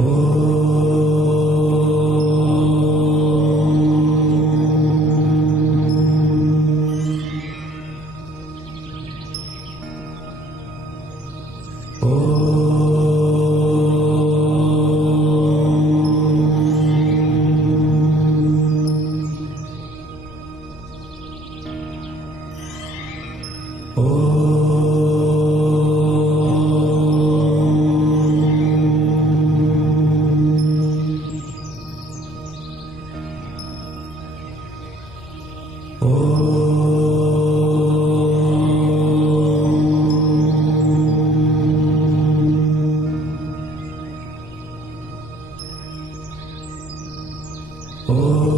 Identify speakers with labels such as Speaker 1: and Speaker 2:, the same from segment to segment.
Speaker 1: Oh. Oh.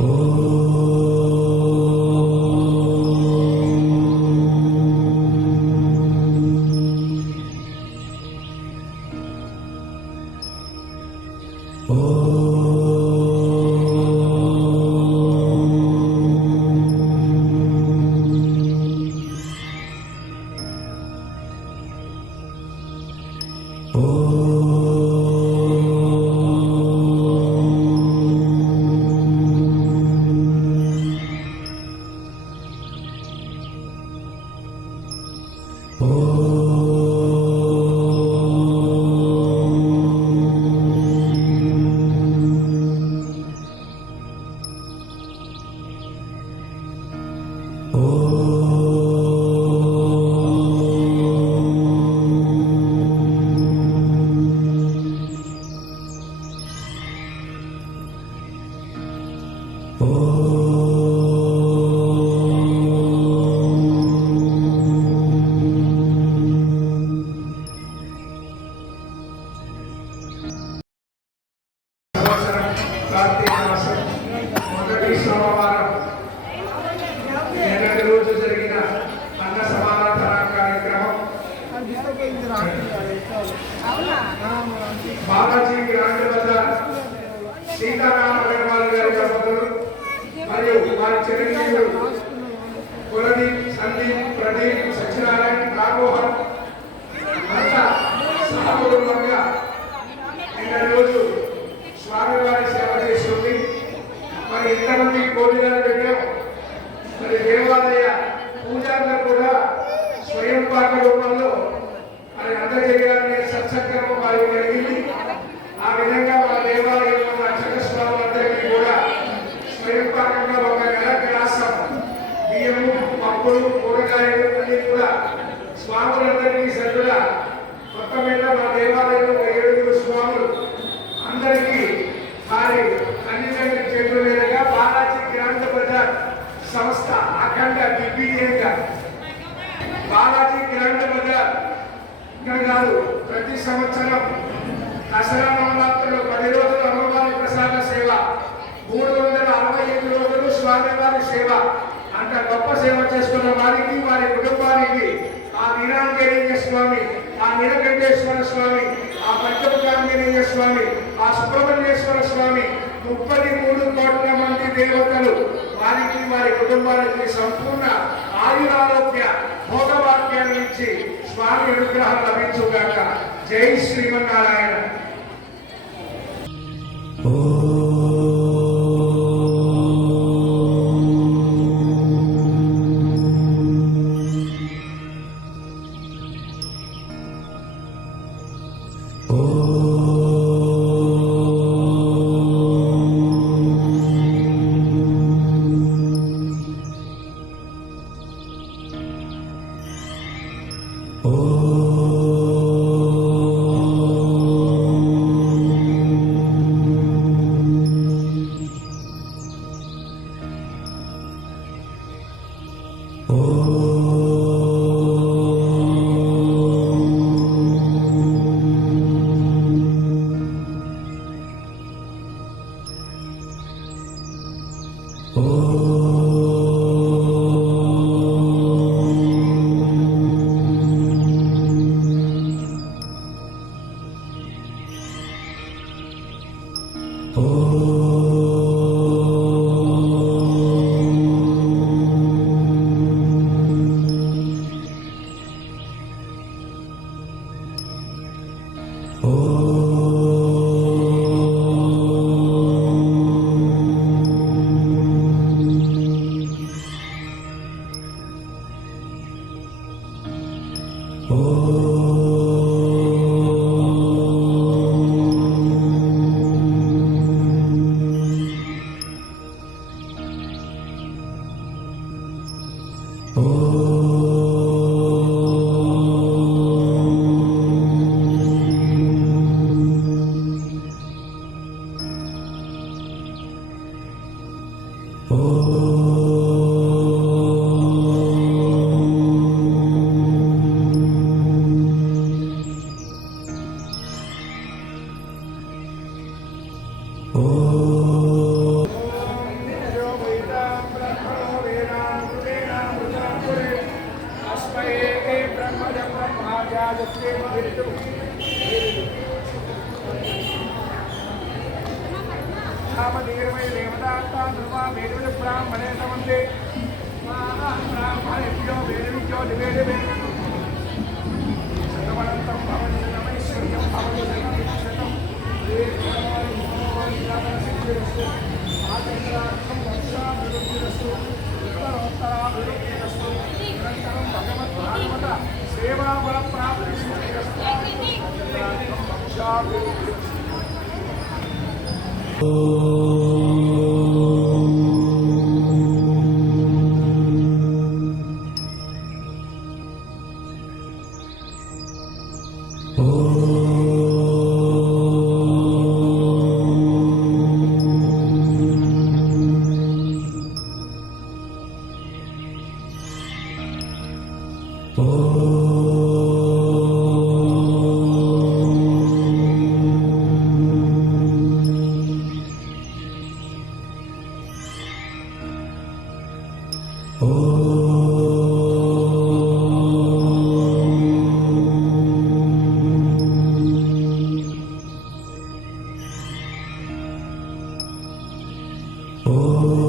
Speaker 1: Oh. Oh.
Speaker 2: చిరంజీవులు కులదీప్ సందీప్ ప్రదీప్ సత్యనారాయణ రాఘోహన్ అంతా సహకుటుంబంగా నిన్న రోజు స్వామివారి సేవ చేస్తుంది మరి ఇంతమంది కోరికలు పెట్టాం మరి దేవాలయ పూజారులు కూడా స్వయం పాక రూపంలో మరి అందజేయాలనే చేయాలనే అఖండ దిగ్విజయంగా బాలాజీ గ్రాండ్ బజార్. ఇక్కడ కాదు ప్రతి సంవత్సరం దసరా నవరాత్రులు పది రోజులు అమ్మవారి ప్రసాద సేవ మూడు వందల అరవై ఐదు రోజులు స్వామివారి సేవ. అంత గొప్ప సేవ చేసుకున్న వారికి వారి కుటుంబానికి ఆ నీరాంజనేయ స్వామి ఆ నీలకంఠేశ్వర స్వామి ఆ పంచముఖాంజనేయ స్వామి ఆ సుబ్రహ్మణ్యేశ్వర స్వామి ముప్పై మూడు కోట్ల మంది దేవతలు వారికి వారి కుటుంబానికి సంపూర్ణ ఆయురారోగ్య భోగవాక్యాన్ని ఇచ్చి స్వామి అనుగ్రహం లభించుగాక. జై శ్రీమన్నారాయణ.
Speaker 1: ఓ Oh Oh.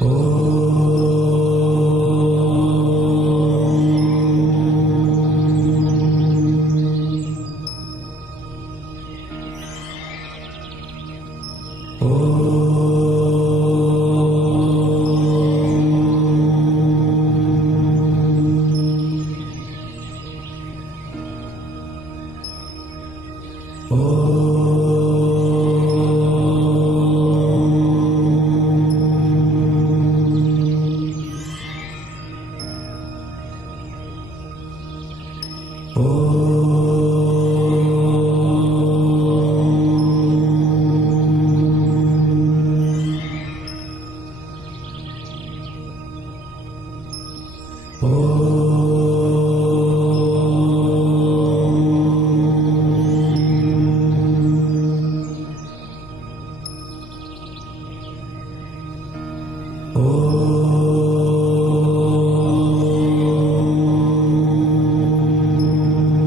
Speaker 1: Oh.